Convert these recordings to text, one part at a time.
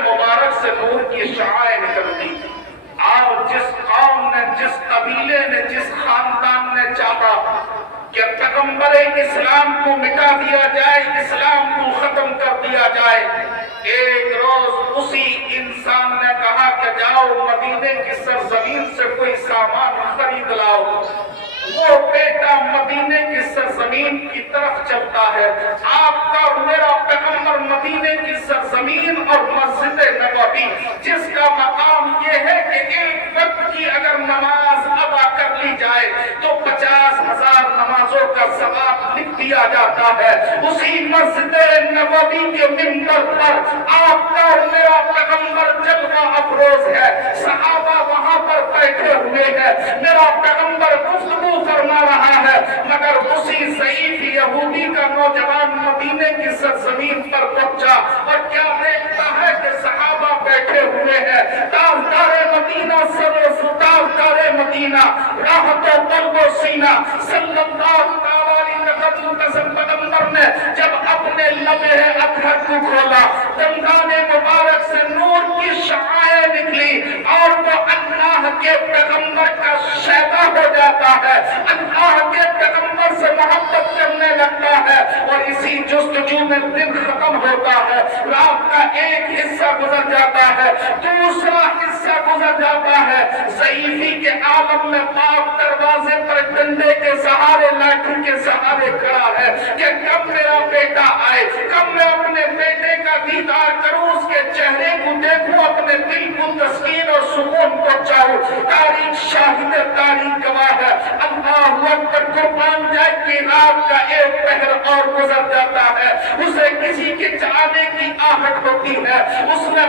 مبارک سے نور کی شعاعیں نکلتی. اور جس قوم نے, جس قبیلے نے, جس خاندان نے چاہا کہ پیغمبر اسلام کو مٹا دیا جائے, اسلام کو ختم کر دیا جائے, ایک روز اسی انسان نے کہا کہ جاؤ مدینے کی سرزمین سے کوئی سامان خرید لاؤ. وہ بیٹا مدینے کی سرزمین کی طرف چلتا ہے. آپ کا اور میرا پیغمبر مدینے کی سرزمین اور مسجد نبوی, جس کا مقام یہ ہے کہ ایک وقت کی اگر نماز ادا کر لی جائے تو 50,000 نمازوں کا ثواب لکھ دیا جاتا ہے. اسی مسجد نبوی کے منبر پر آپ کا اور میرا پیغمبر جلوہ افروز ہے. صحابہ وہاں پر بیٹھے ہوئے ہیں, میرا پیغمبر گفتگو فرما رہا ہے, مگر اسی ضعیف یہودی کا نوجوان مدینے کی سرزمین پر پہنچا اور کیا دیکھتا ہے کہ صحابہ بیٹھے ہوئے ہیں. تاجدار مدینہ تاجدار مدینہ راحت و قلب و سینہ صلی اللہ علیہ وسلم پیغمبر نے جب اپنے لبے اطہر کو کھولا, دندان مبارک سے نور کی شعاعیں نکلی اور وہ اللہ کے پیغمبر کا شیدا ہو جاتا ہے, اللہ کے پیغمبر سے محبت کرنے لگتا ہے. اور اسی جستجو میں دن ختم ہوتا ہے, رات کا ایک حصہ گزر جاتا ہے, دوسرا حصہ گزر جاتا ہے. ضعیفی کے عالم میں باپ دروازے پر ڈنڈے کے سہارے, لاٹھی کے سہارے کھڑا ہے کہ کب میرا بیٹا آئے, کب میں اپنے بیٹے کا دیدار کروں, اس کے چہرے کو دیکھوں, اپنے دل کو تسکین اور سکون پہنچاؤں. تاریخ شاہد, تاریخ گواہ ہے. اللہ اکبر, قربان جائے کہ رات کا ایک پہر اور گزر جاتا ہے, اسے کسی کے چاہنے کی آہٹ ہوتی ہے. اس نے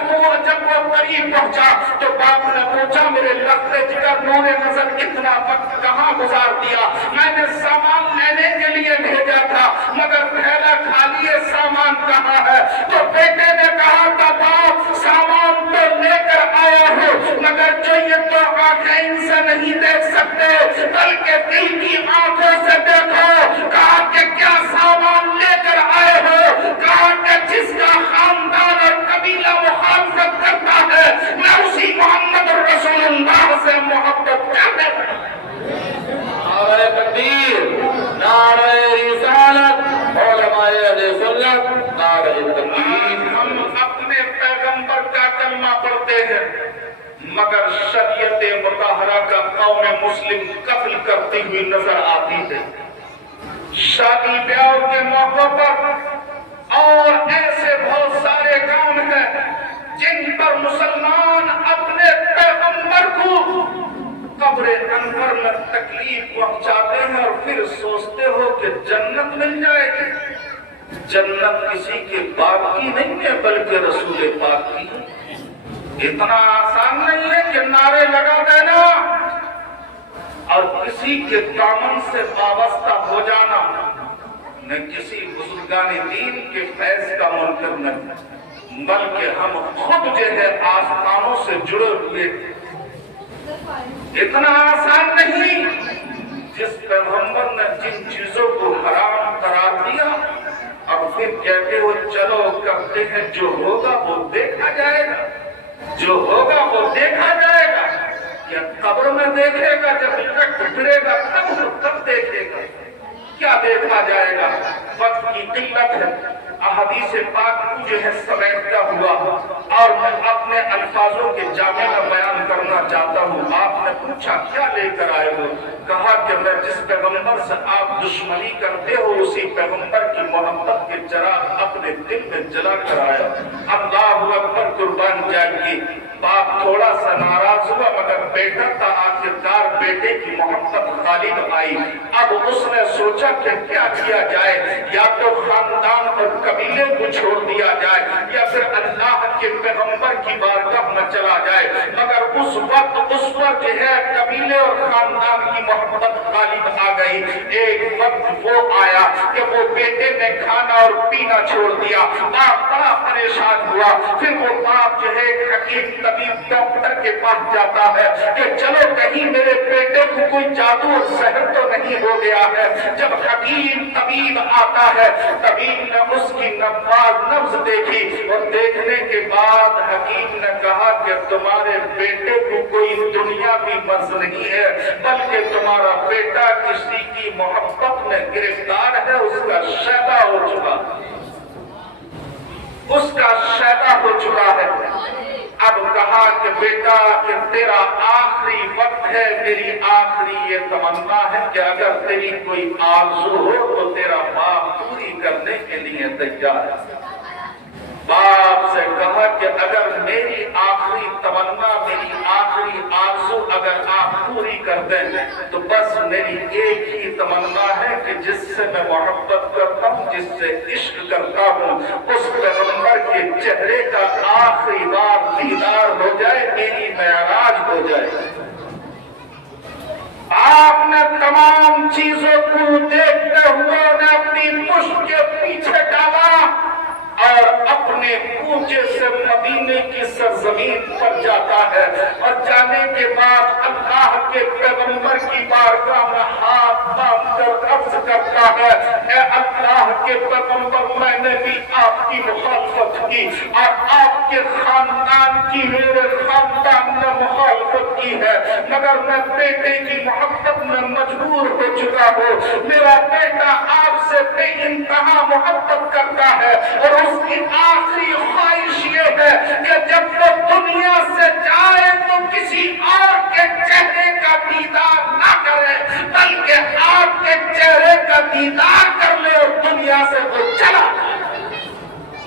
جب وہ قریب پہنچا تو باپ نے پوچھا, میرے لخت جگر نور نظر اتنا وقت کہاں گزار دیا؟ میں نے سامان لینے کے لیے بھیجا تھا مگر پھیلا خالی ہے, سامان کہاں ہے؟ تو بیٹے نے کہا تھا, باپ سامان تو لے کر آیا ہوں مگر جو یہ تو آنکھیں ان سے نہیں دیکھ سکتے بلکہ دل کی آنکھوں سے دیکھو. کہا کہ کیا سامان لے کر آئے ہو؟ کہا کہ جس کا خاندان اور قبیلہ مخالفت کرتا ہے میں اسی محمد رسول اللہ سے محبت کرنے لگا. نعرہ تکبیر, نعرہ رسالت, علماء اہل سنت, نعرہ تکبیر. ہم اپنے پیغمبر کا کلمہ پڑھتے ہیں مگر شریعت مطہرہ کا قوم مسلم قتل کرتی ہوئی نظر آتی ہے. شادی بیاہ کے موقع پر اور ایسے بہت سارے کام ہیں جن پر مسلمان اپنے پیغمبر کو قبر انور میں تکلیف پہنچاتے ہیں اور پھر سوچتے ہو کہ جنت مل جائے گی. جنت کسی کے باپ کی نہیں ہے بلکہ رسول پاک کی. اتنا آسان نہیں ہے کہ نعرے لگا دینا اور کسی کے دامن سے وابستہ ہو جانا, نہ کسی بزرگان دین کے فیض کا منکر نہیں, بلکہ ہم خود جو ہے آسمانوں سے جڑے ہوئے. اتنا آسان نہیں. جس پیغمبر نے جن چیزوں کو حرام قرار دیا اب پھر کہتے ہو چلو کرتے ہیں, جو ہوگا وہ دیکھا جائے گا, جو ہوگا وہ دیکھا جائے گا. یا قبر میں دیکھے گا, جب تک گزرے گا تب دیکھے گا. کیا دیکھا جائے گا؟ وقت کی قلت ہے, احادیث پاک کو جو ہے سمیٹتا ہوا اور میں اپنے الفاظوں کے جامع میں بیان کرنا چاہتا ہوں. آپ نے پوچھا کیا لے کر آئے ہو؟ کہا کہ میں جس پیغمبر سے آپ دشمنی کرتے ہو اسی پیغمبر کی محبت کے چراغ اپنے دل میں جلا کر آیا. اللہ اکبر, قربان جائے. باپ تھوڑا سا ناراض ہوا مگر بیٹا تھا, آخرکار بیٹے کی محبت غالب آئی. اب اس نے سوچا کہ کیا کیا جائے, یا تو خاندان اور قبیلے کو چھوڑ دیا جائے یا پھر اللہ کے پیغمبر کی بارگاہ میں چلا جائے. مگر اس وقت جو ہے قبیلے اور خاندان کی محبت غالب آ گئی. ایک وقت وہ آیا کہ وہ بیٹے نے کھانا اور پینا چھوڑ دیا. باپ بڑا پریشان ہوا. پھر وہ باپ جو ہے حکیم طبیب ڈاکٹر کے پاس جاتا ہے کہ چلو کہیں میرے بیٹے کو کوئی جادو اور سحر تو نہیں ہو گیا ہے. جب حکیم طبیب طبیب آتا ہے، طبیب نے اس کی نبض دیکھی اور دیکھنے کے بعد حکیم نے کہا کہ تمہارے بیٹے کو کوئی دنیاوی مرض نہیں ہے، بلکہ تمہارا بیٹا کسی کی محبت میں گرفتار ہے، اس کا شیدا ہو چکا، اس کا شیدا ہو چکا ہے۔ اب کہا کہ بیٹا کہ تیرا آخری وقت ہے، میری آخری یہ تمنا ہے کہ اگر تیری کوئی آرزو ہو تو تیرا باپ پوری کرنے کے لیے تیار ہے۔ باپ سے کہا کہ اگر میری آخری تمنا، میری آخری آرزو اگر آپ پوری کر دیں تو بس میری ایک ہی تمنا ہے کہ جس سے میں محبت کرتا ہوں، جس سے عشق کرتا ہوں، اس پیغمبر کے چہرے کا آخری بار دیدار ہو جائے، میری معراج ہو جائے۔ آپ نے تمام چیزوں کو دیکھتے ہوئے اپنی مشت کے پیچھے ڈالا اور اپنے کوچے سے مدینے کی سرزمین پر جاتا ہے، اور جانے کے بعد اللہ کے پیغمبر کی بارگاہ میں ہاتھ باندھ کر عرض کرتا ہے، اے اللہ کے پیغمبر، میں نے بھی آپ کی مخالفت کی اور آپ کے خاندان کی، میرے خاندان نے مخالفت کی ہے، مگر میں بیٹے کی محبت میں مجبور ہو چکا ہوں۔ میرا بیٹا آپ سے بے انتہا محبت کرتا ہے اور اس کی آخری خواہش یہ ہے کہ جب وہ دنیا سے جائے تو کسی اور کے چہرے کا دیدار نہ کرے، بلکہ آپ کے چہرے کا دیدار کر لے اور دنیا سے وہ چلا جائے۔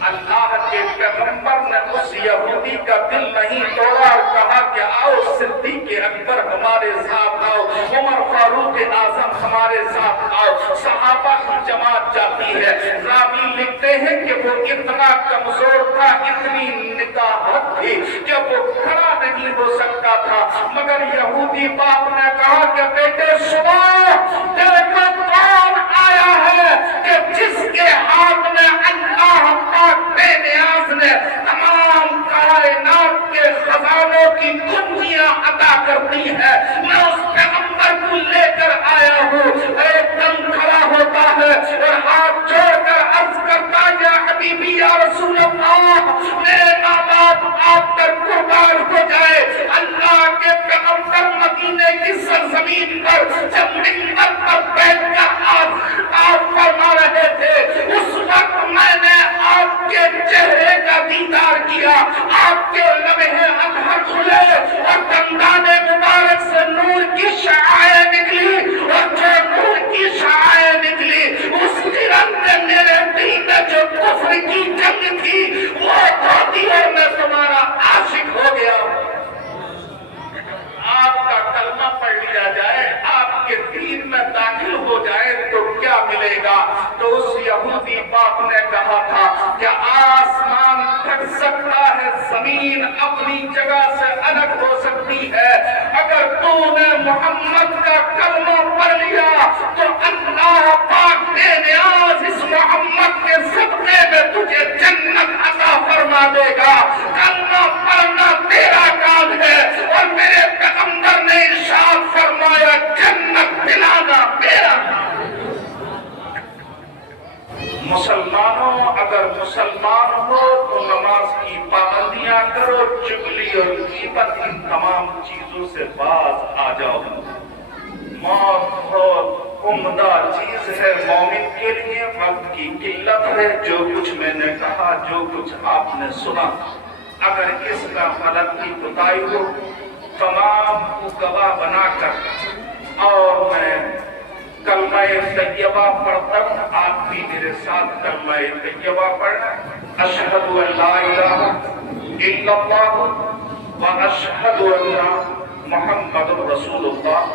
اللہ کے پیغمبر نے اس یہودی کا دل نہیں توڑا اور کہا کہ آؤ صدیق اکبر ہمارے ساتھ آؤ، عمر فاروق اعظم ہمارے ساتھ آؤ۔ صحابہ کی جماعت جاتی ہے۔ راوی لکھتے ہیں کہ وہ اتنا کمزور تھا، اتنی نکاحت تھی کہ وہ کھڑا نہیں ہو سکتا تھا، مگر یہودی باپ نے کہا کہ بیٹے سنو، دیکھو کون آیا ہے کہ جس کے ہاتھ میں اللہ بے نیاز نے تمام کائنات کے خزانوں کی کنجیاں عطا کرتی ہے، میں اس پیغمبر کو لے کر آیا ہوں۔ ایک دم کھڑا ہوتا ہے اور ہاتھ جوڑ کر عرض کرتا ہے، یا حبیبی یا رسول اللہ، میرے ماں باپ آپ پر قربان ہو جائے۔ اللہ کے پیغمبر مدینے کی سرزمین پر جب منبر پر بیٹھ کر آپ فرما رہے تھے، اس وقت میں نے آپ کے چہرے کا دیدار کیا، آپ کے لمحے اطہر کھلے اور دندان مبارک سے نور کی شعاعیں نکلی، اور جو نور کی شعاعیں نکلی اس کرن نے میرے دل میں جو کفر کی جنگ تھی وہ دھو دی اور میں تمہارا عاشق ہو گیا۔ آپ کا کلمہ پڑھ لیا جائے، آپ کے دین میں داخل ہو جائے تو کیا ملے گا؟ تو اس یہودی باپ نے کہا تھا کہ آسمان تھک سکتا ہے، زمین اپنی جگہ سے الگ ہو سکتی ہے، اگر تو نے محمد کا کلمہ پڑھ لیا تو اللہ پاک بے نیاز اس محمد کے صدقے میں تجھے جنت عطا فرما دے گا۔ کلمہ پڑھنا تیرا کام ہے، اور میرے پیغمبر نے ارشاد فرمایا جنت دلانا میرا کام۔ مسلمانوں، اگر مسلمان ہو تو نماز کی پابندیاں کرو، چغلی اور غیبت ان تمام چیزوں سے باز آ جاؤ۔ موت بہت عمدہ چیز ہے مومن کے لیے، وقت کی قلت ہے۔ جو کچھ میں نے کہا، جو کچھ آپ نے سنا، اگر اس کا غلط کی کوتاہی ہو تمام کو گواہ بنا کر اور میں کلمہ طیبہ پڑھتا ہوں، آپ بھی میرے ساتھ کلمہ طیبہ پڑھنا۔ اشہد ان لا الہ الا اللہ و اشہد ان محمد رسول اللہ۔